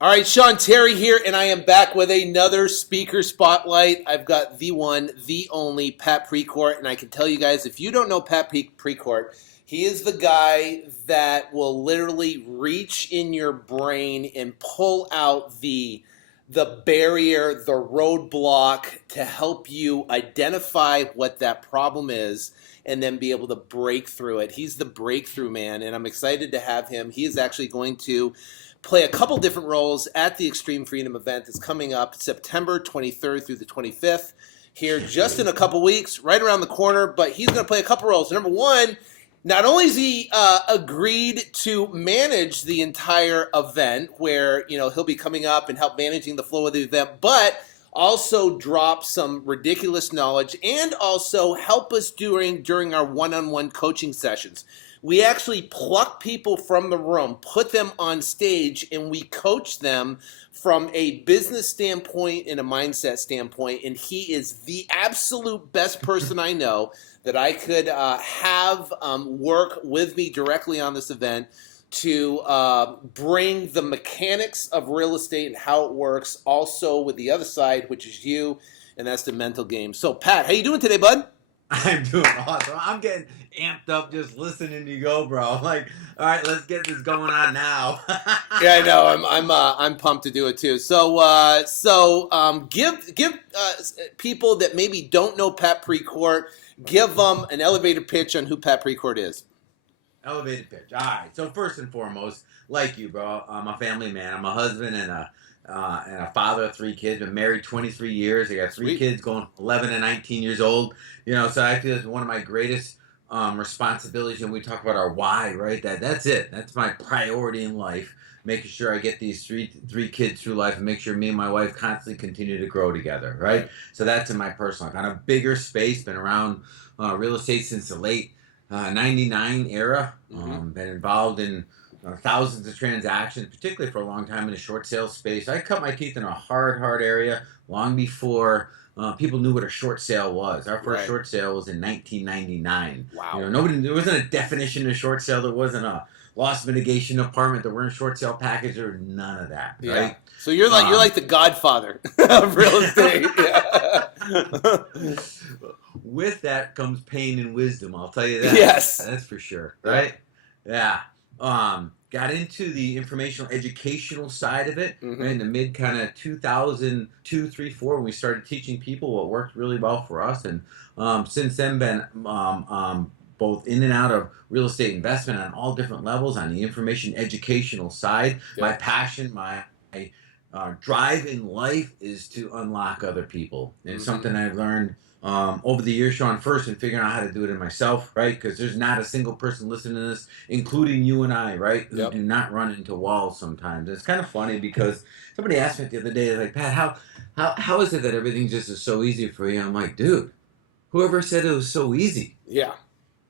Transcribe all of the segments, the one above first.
All right, Sean Terry here, and I am back with another speaker spotlight. I've got the one, the only, Pat Precourt, and I can tell you guys, if you don't know Pat Precourt, he is the guy that will literally reach in your brain and pull out the barrier, the roadblock to help you identify what that problem is and then be able to break through it. He's the breakthrough man, and I'm excited to have him. He is actually going to play a couple different roles at the Extreme Freedom event that's coming up September 23rd through the 25th here just in a couple weeks, right around the corner. But he's going to play a couple roles. Number one, not only has he agreed to manage the entire event where, you know, he'll be coming up and help managing the flow of the event, but also drop some ridiculous knowledge and also help us during our one-on-one coaching sessions. We actually pluck people from the room, put them on stage, and we coach them from a business standpoint and a mindset standpoint. And he is the absolute best person I know that I could have work with me directly on this event to bring the mechanics of real estate and how it works, also with the other side, which is you, and that's the mental game. So, Pat, how you doing today, bud? I'm doing awesome. I'm getting amped up just listening to you go, bro. I'm like, all right, let's get this going on now. Yeah, I know. I'm pumped to do it too. So give people that maybe don't know Pat Precourt, give them an elevator pitch on who Pat Precourt is. Elevated pitch. All right. So first and foremost, like you, bro, I'm a family man. I'm a husband and a father of 3 kids. Been married 23 years. I got 3 kids going 11 and 19 years old. You know, so I feel it's one of my greatest responsibilities. And we talk about our why, right? That's it. That's my priority in life. Making sure I get these three kids through life and make sure me and my wife constantly continue to grow together, right? So that's in my personal life. On a bigger space, been around real estate since the late 99 era. Been involved in thousands of transactions, particularly for a long time in the short sale space. I cut my teeth in a hard area long before people knew what a short sale was. Our first short sale was in 1999. Wow. You know, there wasn't a definition of short sale. There wasn't a loss mitigation department. There weren't short sale packages or none of that. Yeah. Right. So you're like the godfather of real estate. With that comes pain and wisdom. I'll tell you that. Yes. That's for sure. Right. Yeah. Got into the informational educational side of it right, in the mid kind of 2002, 3, 4 when we started teaching people what worked really well for us, and since then been both in and out of real estate investment on all different levels on the information educational side. My passion, my drive in life is to unlock other people. And it's something I've learned over the years, Sean, first in figuring out how to do it in myself, right? Because there's not a single person listening to this, including you and I, right, who do not run into walls sometimes. It's kind of funny because somebody asked me the other day, like, Pat, how is it that everything just is so easy for you? I'm like, dude, whoever said it was so easy? Yeah.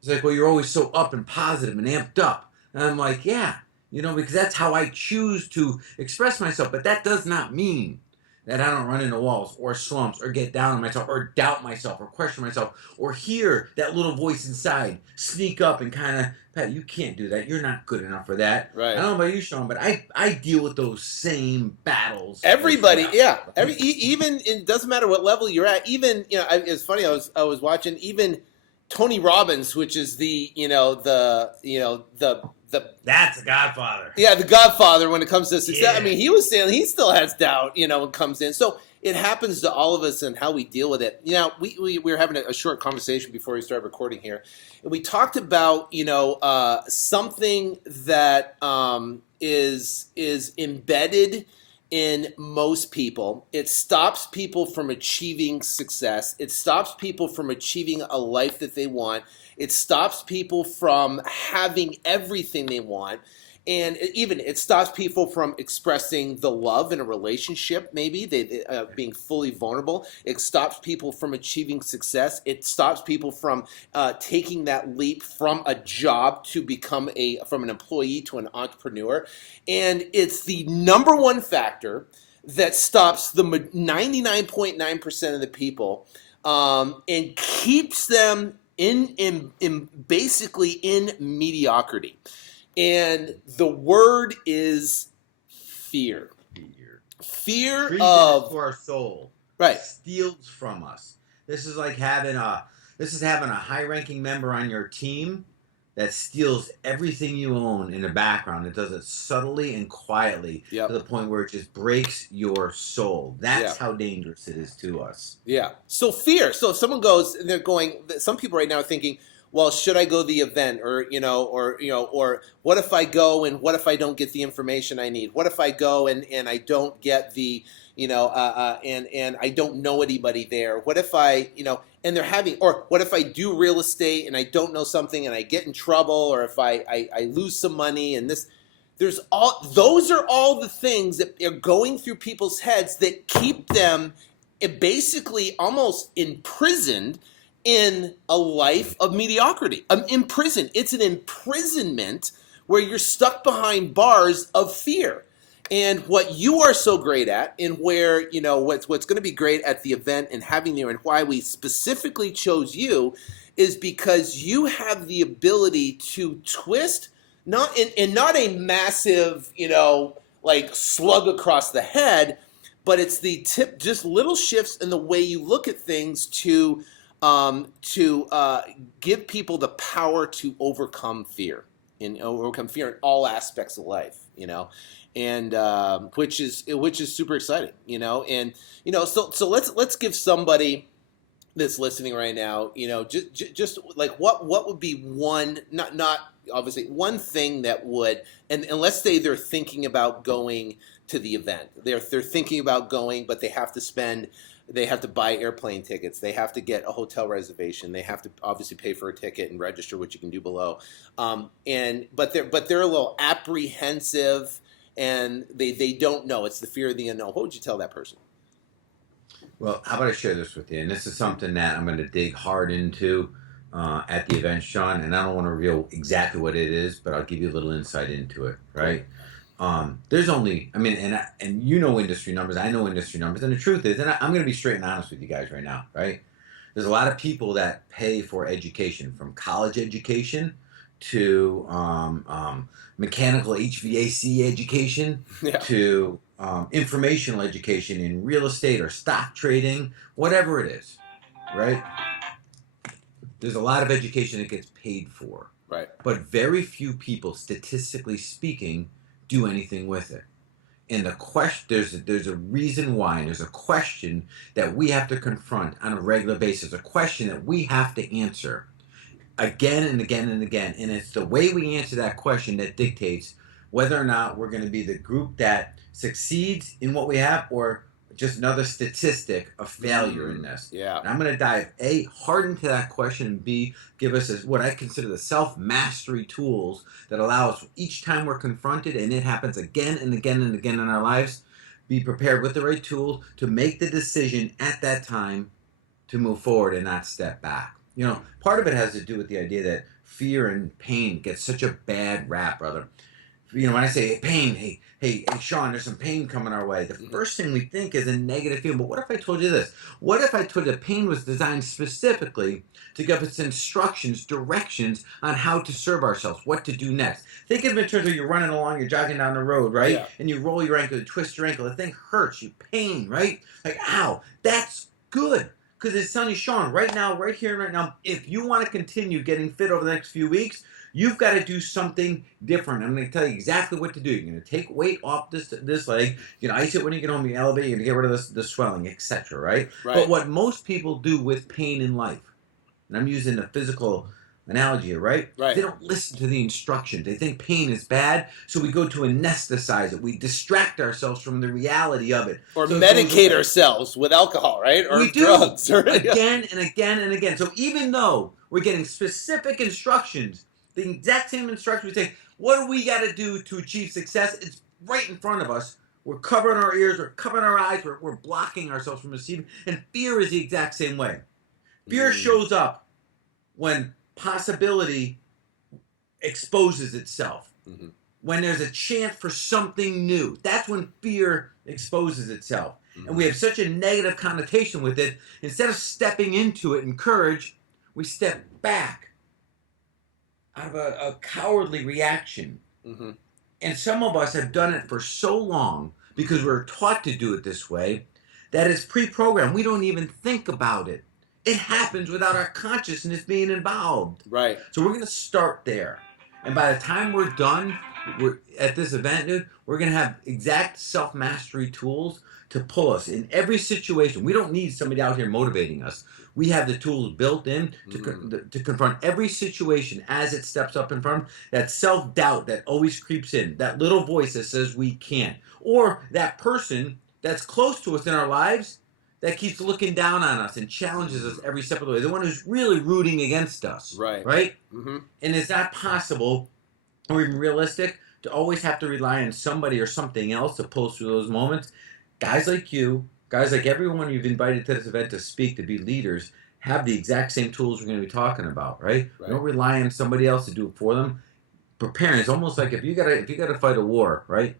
It's like, well, you're always so up and positive and amped up. And I'm like, yeah, you know, because that's how I choose to express myself. But that does not mean that I don't run into walls or slumps or get down on myself or doubt myself or question myself or hear that little voice inside sneak up and kind of, Pat, you can't do that. You're not good enough for that. Right. I don't know about you, Sean, but I deal with those same battles. Everybody, yeah. Even it doesn't matter what level you're at. Even, you know, it's funny. I was watching even Tony Robbins, which is that's a godfather. Yeah, the godfather when it comes to success. Yeah. I mean, he was saying he still has doubt, you know, when it comes in. So it happens to all of us and how we deal with it. You know, we were having a short conversation before we started recording here. And we talked about, you know, something that is embedded in most people. It stops people from achieving success. It stops people from achieving a life that they want. It stops people from having everything they want. And it stops people from expressing the love in a relationship, maybe, they being fully vulnerable. It stops people from achieving success. It stops people from taking that leap from a job to become from an employee to an entrepreneur. And it's the number one factor that stops the 99.9% of the people, and keeps them in basically in mediocrity. And the word is fear. Fear Treason of is for our soul. right. Steals from us. This is like having a high-ranking member on your team that steals everything you own in the background. It does it subtly and quietly to the point where it just breaks your soul. That's how dangerous it is to us. Yeah. So fear. So if someone goes, and they're going, some people right now are thinking, well, should I go to the event, or what if I go and what if I don't get the information I need? What if I go and I don't get the, and I don't know anybody there? What if I, and they're having, or what if I do real estate and I don't know something and I get in trouble, or if I lose some money and this, those are all the things that are going through people's heads that keep them basically almost imprisoned in a life of mediocrity. Imprisoned. It's an imprisonment where you're stuck behind bars of fear. And what you are so great at, and where, what's going to be great at the event and having there, and why we specifically chose you, is because you have the ability to twist, not a massive, like slug across the head, but it's the tip, just little shifts in the way you look at things to give people the power to overcome fear, and overcome fear in all aspects of life, and which is super exciting, and so let's give somebody that's listening right now, just like what would be one, not obviously one thing that would, and let's say they're thinking about going to the event, they're thinking about going, but they have to buy airplane tickets, they have to get a hotel reservation, they have to obviously pay for a ticket and register, which you can do below, but they're a little apprehensive, and they don't know. It's the fear of the unknown. What would you tell that person? Well, how about I share this with you? And this is something that I'm going to dig hard into at the event, Sean. And I don't want to reveal exactly what it is, but I'll give you a little insight into it, right? There's only, and industry numbers. I know industry numbers. And the truth is, and I'm going to be straight and honest with you guys right now, right? There's a lot of people that pay for education, from college education to mechanical HVAC education to informational education in real estate or stock trading, whatever it is, right? There's a lot of education that gets paid for, right? But very few people, statistically speaking, do anything with it. And the question, there's a reason why, and there's a question that we have to confront on a regular basis, a question that we have to answer again and again and again. And it's the way we answer that question that dictates whether or not we're going to be the group that succeeds in what we have, or just another statistic of failure in this. Yeah. And I'm going to dive A, hard into that question, and B, give us what I consider the self-mastery tools that allow us, each time we're confronted, and it happens again and again and again in our lives, be prepared with the right tools to make the decision at that time to move forward and not step back. Part of it has to do with the idea that fear and pain gets such a bad rap, brother. When I say pain, hey, Sean, there's some pain coming our way. The first thing we think is a negative feeling. But what if I told you this? What if I told you that pain was designed specifically to give us instructions, directions on how to serve ourselves, what to do next? Think of it in terms of you're running along, you're jogging down the road, right? Yeah. And you roll your ankle, you twist your ankle, the thing hurts, you pain, right? Like, ow, that's good. Because it's telling you, Sean, right now, right here and right now, if you want to continue getting fit over the next few weeks, you've got to do something different. I'm going to tell you exactly what to do. You're going to take weight off this leg. You're going to ice it when you get home. You elevate. You're going to get rid of the swelling, etc. Right? But what most people do with pain in life, and I'm using a physical analogy here, right? They don't listen to the instructions. They think pain is bad, so we go to anesthetize it. We distract ourselves from the reality of it. Or so medicate ourselves with alcohol, right? Or drugs. Again and again and again. So even though we're getting specific instructions, the exact same instructions, we say, what do we got to do to achieve success? It's right in front of us. We're covering our ears, we're covering our eyes, we're blocking ourselves from receiving. And fear is the exact same way. Fear shows up when possibility exposes itself. when there's a chance for something new. That's when fear exposes itself. Mm-hmm. And we have such a negative connotation with it. Instead of stepping into it in courage, we step back out of a cowardly reaction. Mm-hmm. And some of us have done it for so long because we're taught to do it this way that it's pre-programmed. We don't even think about it. It happens without our consciousness being involved. Right. So we're going to start there. And by the time we're done at this event, dude, we're going to have exact self-mastery tools to pull us in every situation. We don't need somebody out here motivating us. We have the tools built in to confront every situation as it steps up in front. That self-doubt that always creeps in, that little voice that says we can't, or that person that's close to us in our lives that keeps looking down on us and challenges us every step of the way, the one who's really rooting against us. Right. Right? Mm-hmm. And it's not possible or even realistic to always have to rely on somebody or something else to pull us through those moments. Guys like you, guys like everyone you've invited to this event to speak, to be leaders, have the exact same tools we're going to be talking about, right? Don't rely on somebody else to do it for them. Preparing, it's almost like if you gotta fight a war, right?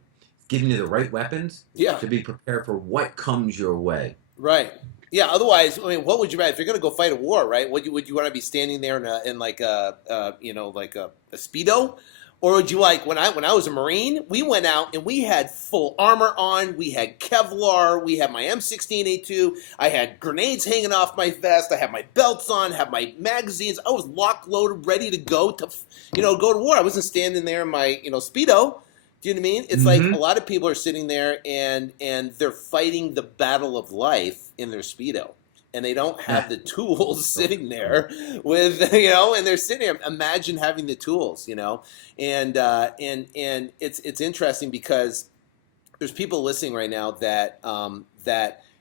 Giving you the right weapons to be prepared for what comes your way. Right. Yeah. Otherwise, I mean, what would you rather if you're going to go fight a war, right? Would you want to be standing there in like a Speedo? Or would you like, when I was a Marine, we went out and we had full armor on, we had Kevlar, we had my M16A2, I had grenades hanging off my vest, I had my belts on, had my magazines, I was locked, loaded, ready to go to war. I wasn't standing there in my, Speedo. Do you know what I mean? It's like a lot of people are sitting there and they're fighting the battle of life in their Speedo. And they don't have the tools sitting there with, and they're sitting there. Imagine having the tools, and it's interesting because there's people listening right now that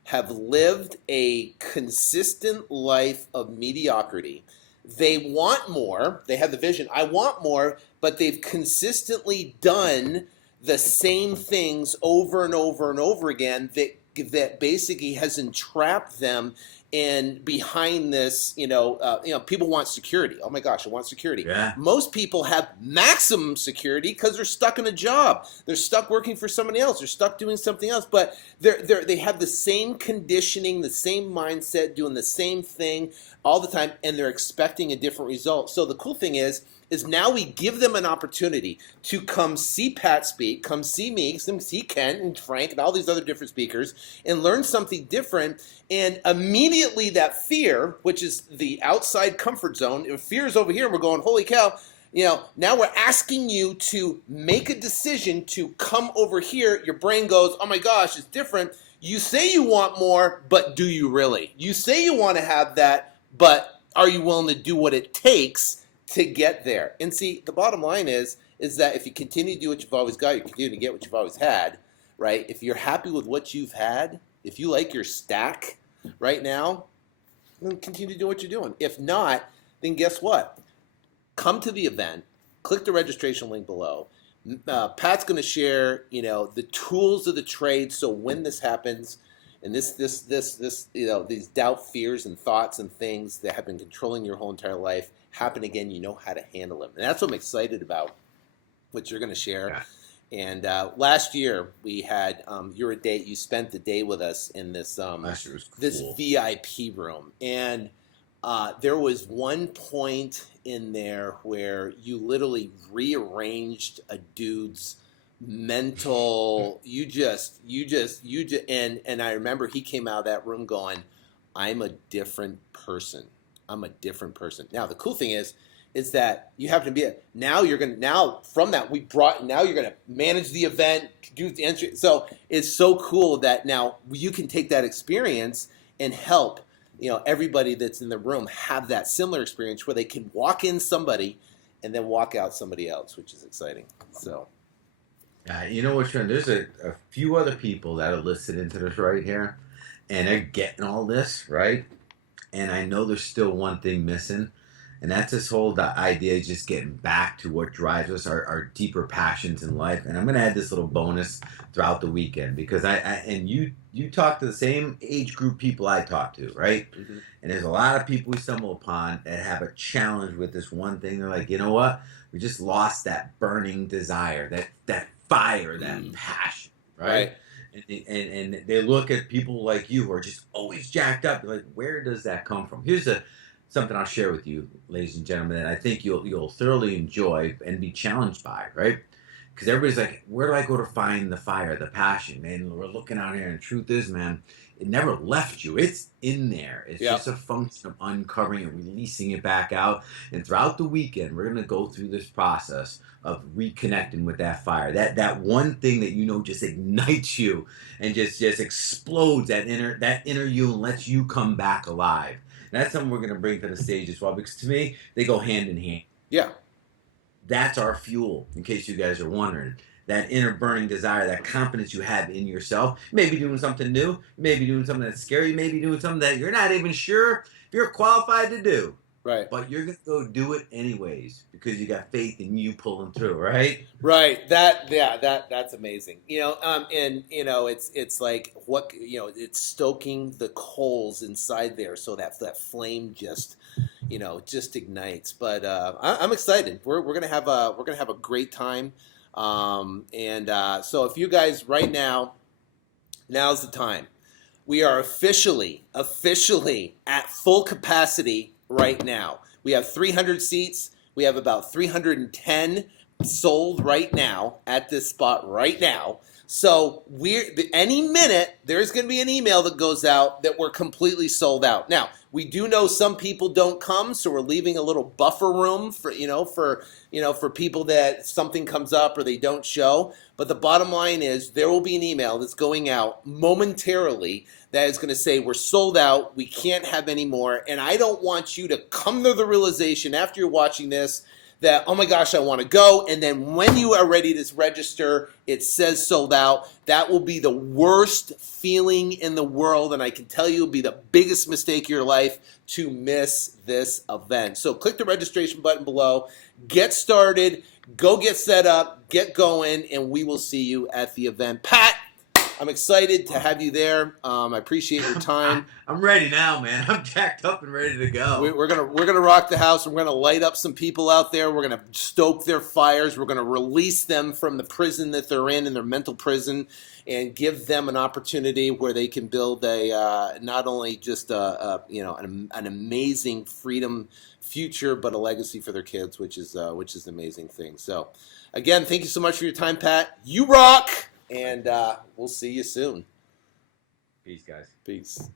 have lived a consistent life of mediocrity. They want more. They have the vision. I want more, but they've consistently done the same things over and over and over again that basically has entrapped them. And behind this, people want security. Oh my gosh, I want security. Yeah. Most people have maximum security because they're stuck in a job. They're stuck working for somebody else. They're stuck doing something else. But they have the same conditioning, the same mindset, doing the same thing all the time, and they're expecting a different result. So the cool thing is now we give them an opportunity to come see Pat speak, come see me, come see Ken and Frank and all these other different speakers and learn something different. And immediately that fear, which is the outside comfort zone, if fear is over here and we're going, holy cow, now we're asking you to make a decision to come over here. Your brain goes, oh my gosh, it's different. You say you want more, but do you really? You say you want to have that, but are you willing to do what it takes to get there? And see, the bottom line is that if you continue to do what you've always got, you continue to get what you've always had, right? If you're happy with what you've had, if you like your stack right now, then continue to do what you're doing. If not, then guess what? Come to the event, click the registration link below. Pat's going to share, the tools of the trade. So when this happens, and this, these doubt, fears, and thoughts and things that have been controlling your whole entire life happen again, you know how to handle them. And that's what I'm excited about, what you're going to share. Yeah. And last year we had you spent the day with us in this last year was cool. This VIP room, and there was one point in there where you literally rearranged a dude's mental. And I remember he came out of that room going, "I'm a different person. I'm a different person." Now the cool thing is that you happen to be now you're going to manage the event, do the entry. So it's so cool that now you can take that experience and help, everybody that's in the room have that similar experience where they can walk in somebody and then walk out somebody else, which is exciting. So, you know what, Trent? There's a few other people that are listed into this right here, and they're getting all this, right? And I know there's still one thing missing. And that's this whole idea of just getting back to what drives us, our deeper passions in life. And I'm going to add this little bonus throughout the weekend because and you talk to the same age group people I talk to, right? Mm-hmm. And there's a lot of people we stumble upon that have a challenge with this one thing. They're like, you know what? We just lost that burning desire, that fire, that passion, right? And they look at people like you who are just always jacked up. They're like, where does that come from? Here's something I'll share with you, ladies and gentlemen, that I think you'll thoroughly enjoy and be challenged by, right? Because everybody's like, where do I go to find the fire, the passion? Man, we're looking out here, and the truth is, man, it never left you. It's in there. It's just a function of uncovering and releasing it back out. And throughout the weekend, we're going to go through this process of reconnecting with that fire. That one thing that just ignites you and just explodes that inner you and lets you come back alive. And that's something we're going to bring to the stage as well, because to me, they go hand in hand. Yeah. That's our fuel, in case you guys are wondering. That inner burning desire, that confidence you have in yourself. Maybe doing something new, maybe doing something that's scary, maybe doing something that you're not even sure if you're qualified to do. Right. But you're going to go do it anyways because you got faith in you pulling through, right? Right. That's amazing. It's like it's stoking the coals inside there so that flame just ignites. But I'm excited. We're going to have a great time. So if you guys right now, now's the time. We are officially at full capacity right now. We have 300 seats. We have about 310 sold right now at this spot right now. So any minute there's going to be an email that goes out that we're completely sold out. Now, we do know some people don't come, so we're leaving a little buffer room for people that something comes up or they don't show. But the bottom line is there will be an email that's going out momentarily that is going to say we're sold out, we can't have any more, and I don't want you to come to the realization after you're watching this that, oh my gosh, I want to go, and then when you are ready to register, it says sold out. That will be the worst feeling in the world, and I can tell you it'll be the biggest mistake of your life to miss this event. So click the registration button below, get started, go get set up, get going, and we will see you at the event. Pat, I'm excited to have you there. I appreciate your time. I'm ready now, man. I'm jacked up and ready to go. We're gonna rock the house. We're gonna light up some people out there. We're gonna stoke their fires. We're gonna release them from the prison that they're in their mental prison, and give them an opportunity where they can build not only just an amazing freedom future, but a legacy for their kids, which is an amazing thing. So, again, thank you so much for your time, Pat. You rock. And we'll see you soon. Peace, guys. Peace.